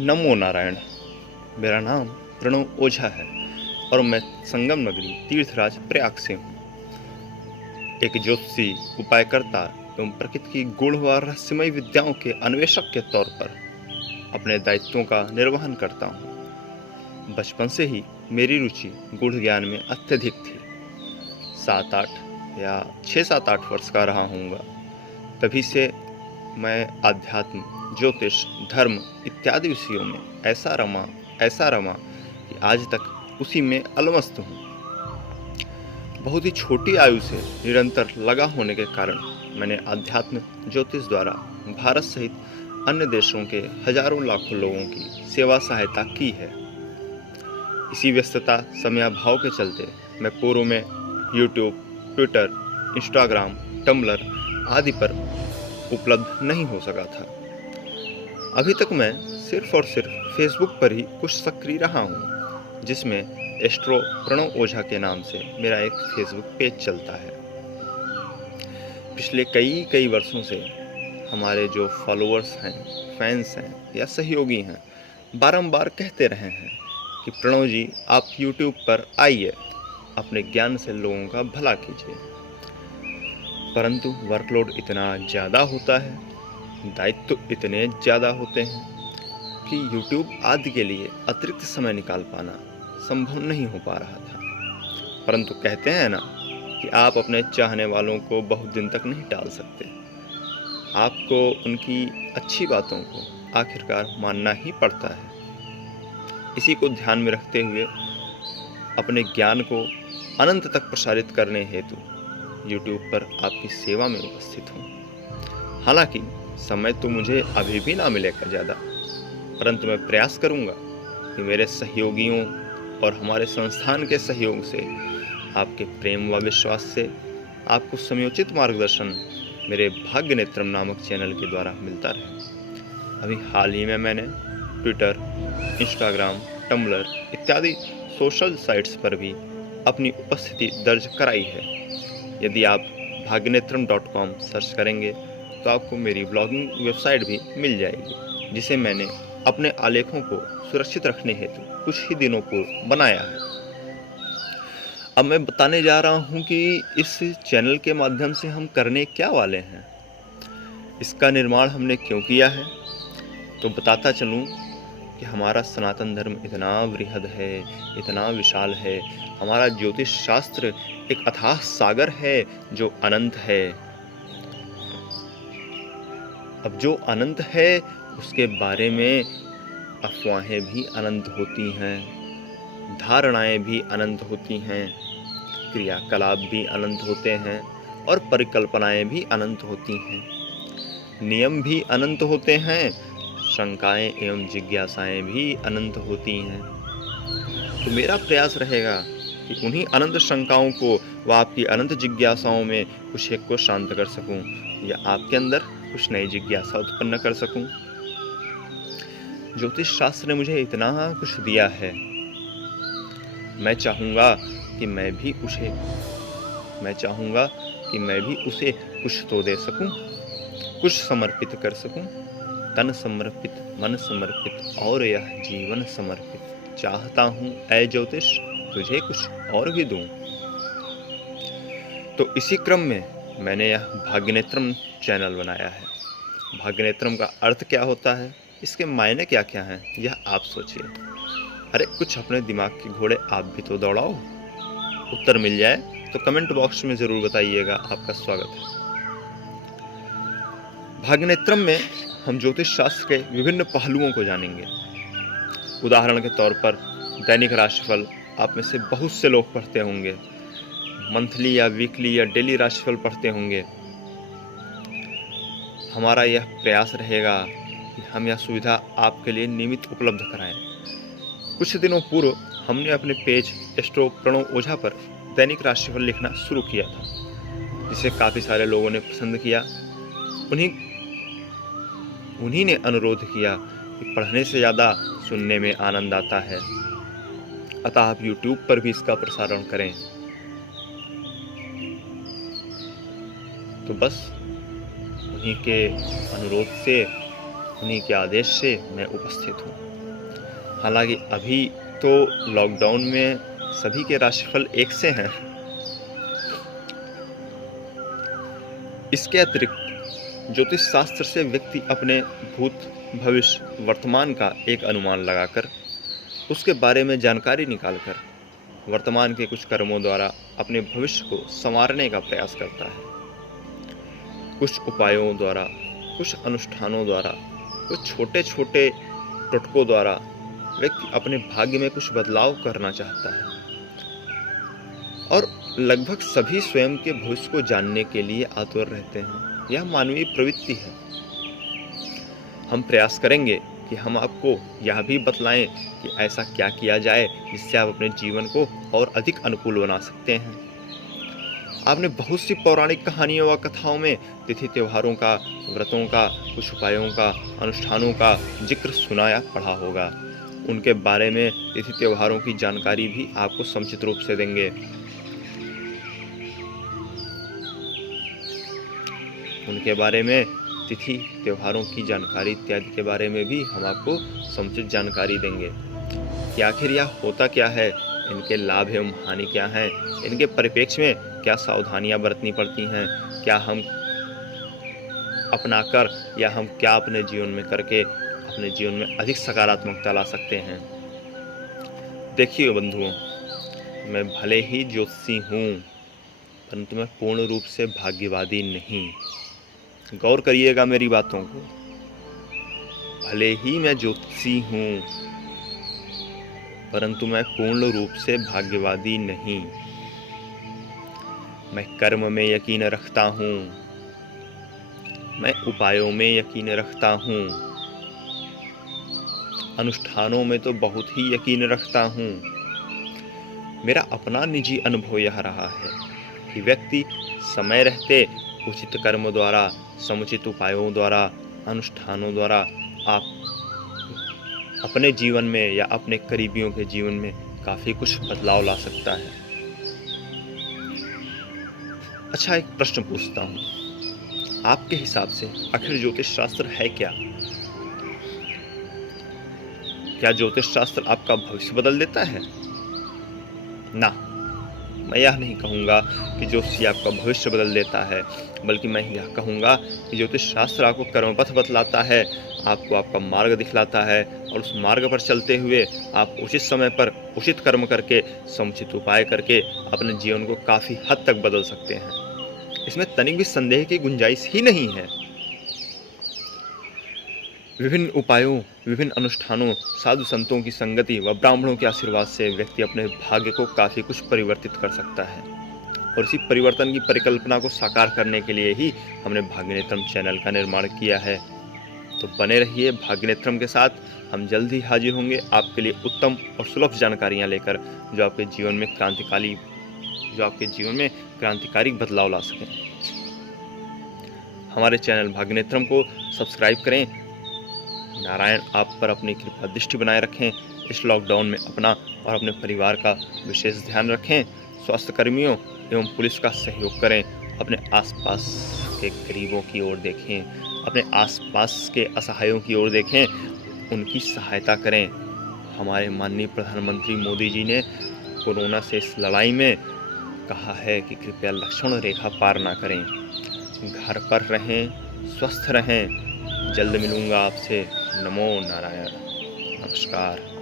नमो नारायण। मेरा नाम प्रणव ओझा है और मैं संगम नगरी तीर्थराज प्रयाग से हूँ। एक ज्योतिषी, उपायकर्ता एवं प्रकृति की गूढ़ व रहस्यमय विद्याओं के अन्वेषक के तौर पर अपने दायित्वों का निर्वहन करता हूँ। बचपन से ही मेरी रुचि गूढ़ ज्ञान में अत्यधिक थी। 6-7-8 वर्ष का रहा हूँगा, तभी से मैं आध्यात्म, ज्योतिष, धर्म इत्यादि विषयों में ऐसा रमा कि आज तक उसी में अलमस्त हूँ। बहुत ही छोटी आयु से निरंतर लगा होने के कारण मैंने अध्यात्म ज्योतिष द्वारा भारत सहित अन्य देशों के हजारों लाखों लोगों की सेवा सहायता की है। इसी व्यस्तता समयाभाव के चलते मैं पूर्व में यूट्यूब, ट्विटर, इंस्टाग्राम, टम्बलर आदि पर उपलब्ध नहीं हो सका था। अभी तक मैं सिर्फ और सिर्फ फेसबुक पर ही कुछ सक्रिय रहा हूँ, जिसमें एस्ट्रो प्रणव ओझा के नाम से मेरा एक फेसबुक पेज चलता है। पिछले कई वर्षों से हमारे जो फॉलोअर्स हैं, फैंस हैं या सहयोगी हैं, बारंबार कहते रहे हैं कि प्रणव जी आप यूट्यूब पर आइए, अपने ज्ञान से लोगों का भला कीजिए। परंतु वर्कलोड इतना ज़्यादा होता है, दायित्व इतने ज़्यादा होते हैं कि यूट्यूब आदि के लिए अतिरिक्त समय निकाल पाना संभव नहीं हो पा रहा था। परंतु कहते हैं ना कि आप अपने चाहने वालों को बहुत दिन तक नहीं टाल सकते। आपको उनकी अच्छी बातों को आखिरकार मानना ही पड़ता है। इसी को ध्यान में रखते हुए अपने ज्ञान को अनंत तक प्रसारित करने हेतु यूट्यूब पर आपकी सेवा में उपस्थित हूँ। हालांकि समय तो मुझे अभी भी ना मिलेगा ज़्यादा, परंतु मैं प्रयास करूँगा कि मेरे सहयोगियों और हमारे संस्थान के सहयोग से, आपके प्रेम व विश्वास से आपको समयोचित मार्गदर्शन मेरे भाग्य नेत्रम नामक चैनल के द्वारा मिलता रहे। अभी हाल ही में मैंने ट्विटर, इंस्टाग्राम, टम्बलर इत्यादि सोशल साइट्स पर भी अपनी उपस्थिति दर्ज कराई है। यदि आप भाग्यनेत्रम.com सर्च करेंगे तो आपको मेरी ब्लॉगिंग वेबसाइट भी मिल जाएगी, जिसे मैंने अपने आलेखों को सुरक्षित रखने हेतु कुछ ही दिनों पूर्व बनाया है। अब मैं बताने जा रहा हूँ कि इस चैनल के माध्यम से हम करने क्या वाले हैं, इसका निर्माण हमने क्यों किया है। तो बताता चलूँ कि हमारा सनातन धर्म इतना वृहद है, इतना विशाल है। हमारा ज्योतिष शास्त्र एक अथाह सागर है जो अनंत है। अब जो अनंत है उसके बारे में अफवाहें भी अनंत होती हैं, धारणाएं भी अनंत होती हैं, क्रियाकलाप भी अनंत होते हैं और परिकल्पनाएं भी अनंत होती हैं। नियम भी अनंत होते हैं, शंकाएं एवं जिज्ञासाएं भी अनंत होती हैं। तो मेरा प्रयास रहेगा कि उन्हीं अनंत शंकाओं को व आपकी अनंत जिज्ञासाओं में कुछ एक को शांत कर सकूं, या आपके अंदर कुछ नई जिज्ञासा उत्पन्न कर सकूं। ज्योतिष शास्त्र ने मुझे इतना कुछ दिया है, मैं चाहूँगा कि मैं भी उसे कुछ तो दे सकूं, कुछ समर्पित कर सकूं। तन समर्पित, मन समर्पित और यह जीवन समर्पित, चाहता हूँ ऐ ज्योतिष तुझे कुछ और भी दूं। तो इसी क्रम में मैंने यह भाग्यनेत्रम चैनल बनाया है। भाग्यनेत्रम का अर्थ क्या होता है, इसके मायने क्या क्या हैं, यह आप सोचिए। अरे कुछ अपने दिमाग के घोड़े आप भी तो दौड़ाओ। उत्तर मिल जाए तो कमेंट बॉक्स में ज़रूर बताइएगा, आपका स्वागत है। भाग्यनेत्रम में हम ज्योतिष शास्त्र के विभिन्न पहलुओं को जानेंगे। उदाहरण के तौर पर दैनिक राशिफल आप में से बहुत से लोग पढ़ते होंगे, मंथली या वीकली या डेली राशिफल पढ़ते होंगे। हमारा यह प्रयास रहेगा कि हम यह सुविधा आपके लिए नियमित उपलब्ध कराएं। कुछ दिनों पूर्व हमने अपने पेज एस्ट्रो प्रणव ओझा पर दैनिक राशिफल लिखना शुरू किया था, जिसे काफ़ी सारे लोगों ने पसंद किया। उन्हीं ने अनुरोध किया कि पढ़ने से ज़्यादा सुनने में आनंद आता है, अतः आप YouTube पर भी इसका प्रसारण करें। तो बस उन्हीं के अनुरोध से, उन्हीं के आदेश से मैं उपस्थित हूँ। हालांकि अभी तो लॉकडाउन में सभी के राशिफल एक से हैं। इसके अतिरिक्त ज्योतिष शास्त्र से व्यक्ति अपने भूत, भविष्य, वर्तमान का एक अनुमान लगाकर उसके बारे में जानकारी निकालकर वर्तमान के कुछ कर्मों द्वारा अपने भविष्य को संवारने का प्रयास करता है। कुछ उपायों द्वारा, कुछ अनुष्ठानों द्वारा, कुछ छोटे छोटे टोटकों द्वारा व्यक्ति अपने भाग्य में कुछ बदलाव करना चाहता है और लगभग सभी स्वयं के भविष्य को जानने के लिए आतुर रहते हैं। यह मानवीय प्रवृत्ति है। हम प्रयास करेंगे कि हम आपको यह भी बतलाएं कि ऐसा क्या किया जाए जिससे आप अपने जीवन को और अधिक अनुकूल बना सकते हैं। आपने बहुत सी पौराणिक कहानियों व कथाओं में तिथि त्योहारों का, व्रतों का, कुछ उपायों का, अनुष्ठानों का जिक्र सुना या पढ़ा होगा। उनके बारे में तिथि त्योहारों की जानकारी भी आपको समुचित रूप से देंगे। उनके बारे में तिथि त्योहारों की जानकारी इत्यादि के बारे में भी हम आपको समुचित जानकारी देंगे कि आखिर यह होता क्या है, इनके लाभ एवं हानि क्या हैं, इनके परिप्रेक्ष्य में क्या सावधानियां बरतनी पड़ती हैं, क्या हम अपनाकर या हम क्या अपने जीवन में करके अपने जीवन में अधिक सकारात्मकता ला सकते हैं। देखिए बंधुओं, मैं भले ही ज्योतिषी हूँ परंतु मैं पूर्ण रूप से भाग्यवादी नहीं। गौर करिएगा मेरी बातों को। भले ही मैं ज्योतिषी हूँ परंतु मैं पूर्ण रूप से भाग्यवादी नहीं। मैं कर्म में यकीन रखता हूँ, मैं उपायों में यकीन रखता हूँ, अनुष्ठानों में तो बहुत ही यकीन रखता हूँ। मेरा अपना निजी अनुभव यह रहा है कि व्यक्ति समय रहते उचित कर्म द्वारा, समुचित उपायों द्वारा, अनुष्ठानों द्वारा आप अपने जीवन में या अपने करीबियों के जीवन में काफ़ी कुछ बदलाव ला सकता है। अच्छा, एक प्रश्न पूछता हूँ, आपके हिसाब से आखिर ज्योतिष शास्त्र है क्या? क्या ज्योतिष शास्त्र आपका भविष्य बदल देता है? ना, मैं यह नहीं कहूँगा कि ज्योतिष आपका भविष्य बदल देता है, बल्कि मैं यह कहूँगा कि ज्योतिष शास्त्र आपको कर्मपथ बतलाता है, आपको आपका मार्ग दिखलाता है और उस मार्ग पर चलते हुए आप उचित समय पर उचित कर्म करके, समुचित उपाय करके अपने जीवन को काफ़ी हद तक बदल सकते हैं। इसमें तनिक भी संदेह की गुंजाइश ही नहीं है। विभिन्न उपायों, विभिन्न अनुष्ठानों, साधु संतों की संगति व ब्राह्मणों के आशीर्वाद से व्यक्ति अपने भाग्य को काफ़ी कुछ परिवर्तित कर सकता है और इसी परिवर्तन की परिकल्पना को साकार करने के लिए ही हमने भाग्यनेत्रम चैनल का निर्माण किया है। तो बने रहिए भाग्यनेत्रम के साथ। हम जल्द ही हाजिर होंगे आपके लिए उत्तम और सुलभ जानकारियाँ लेकर जो आपके जीवन में क्रांतिकारी बदलाव ला सकें। हमारे चैनल भाग्यनेत्रम को सब्सक्राइब करें। नारायण आप पर अपनी कृपा दृष्टि बनाए रखें। इस लॉकडाउन में अपना और अपने परिवार का विशेष ध्यान रखें। स्वास्थ्य कर्मियों एवं पुलिस का सहयोग करें। अपने आसपास के गरीबों की ओर देखें, अपने आसपास के असहायों की ओर देखें, उनकी सहायता करें। हमारे माननीय प्रधानमंत्री मोदी जी ने कोरोना से इस लड़ाई में कहा है कि कृपया लक्ष्मण रेखा पार ना करें। घर पर रहें, स्वस्थ रहें। जल्द मिलूंगा आपसे। नमो नारायण। नमस्कार।